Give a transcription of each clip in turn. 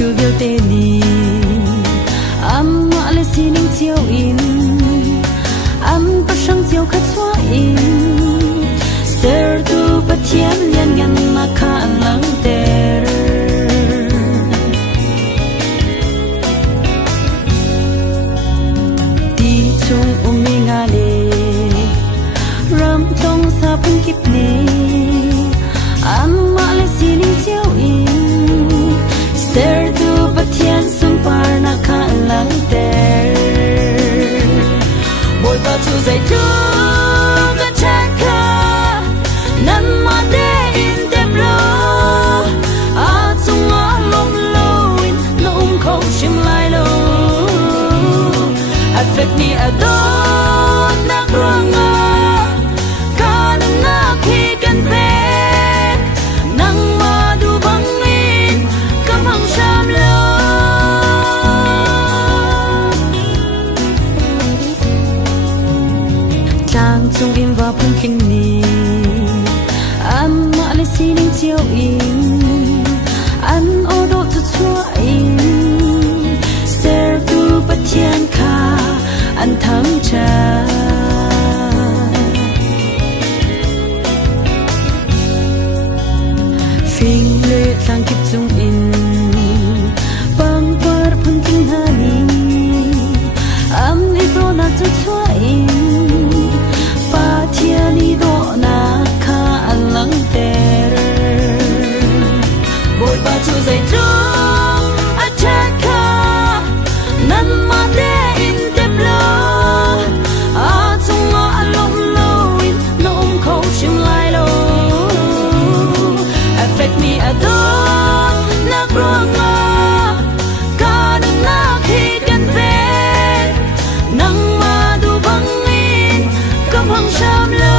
chu viêu tê ni mà lệ xin ninh chiêu in bắt sang chiêu khát xóa in ser tu bắt thiên liên ngăn mà khả lắng tê đi chung mi ngà lệ ram tông sa phun kip ni mà lệ xin ninh chiêu in ser tu bắt thiên sung par na khả lắng tê bồi bao chu dây thương cả cha cả nằm mà để in đẹp lo chung ngõ lom loi nó không chim lại đâu affect me a dot na granga kana na khi cần về nang ma du bang in kam hang sham lo trang chung in va phun king ni mà lệ xin ninh chiêu in ô độ cho chua in ser tu bắt thiên kha thắng cha phim lệ sang kip chung in bang par phun king hani ít na cho chua in pa thiên ni do na kha lắng tê bồi ba chu dây trung attack nan ma de in đẹp lo chung ngõ lom loi nó không chim lại đâu affect me a dot na granga cả đừng na khi cần về nang ma du bang in kam hang sham lo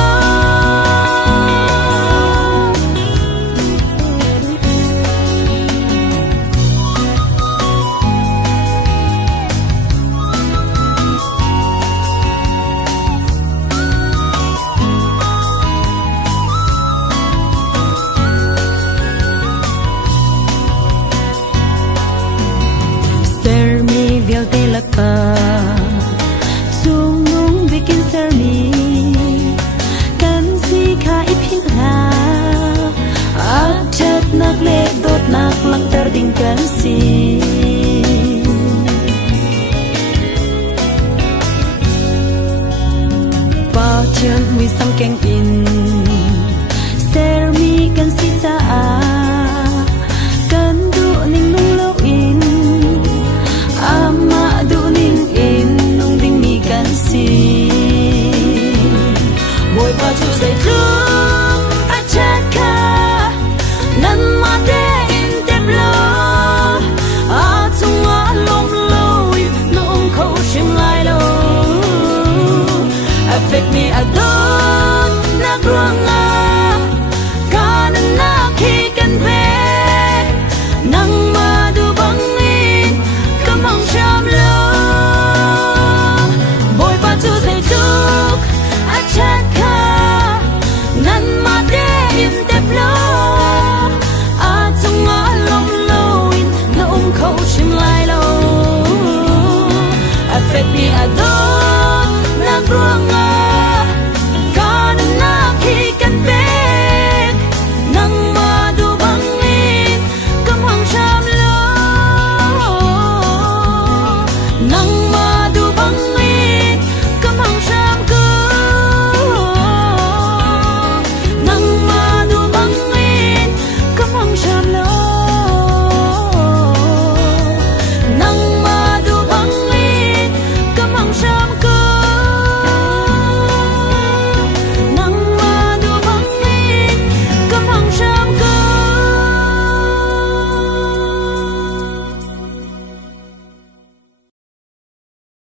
viêu tê lạc pa chung nung bikin ser mi kan si kha iphin ha chat nak le dot nak lang ter ding kan si pa chian mi sam keng in ser mi kan si cha kan du ning nung lo in ama du ning in nung ding mi kan si bồi ba chu dây thương attack nan ma de in đẹp lo chung ngõ lom loi nó không chim lại đâu affect me a dot na granga kana na khi cần về nang ma du bang in kam hang sham lo bồi ba chu dây trúc attack nan ma de in đẹp lo chung ngõ lom loi nó không chim lại đâu affect me a dot na granga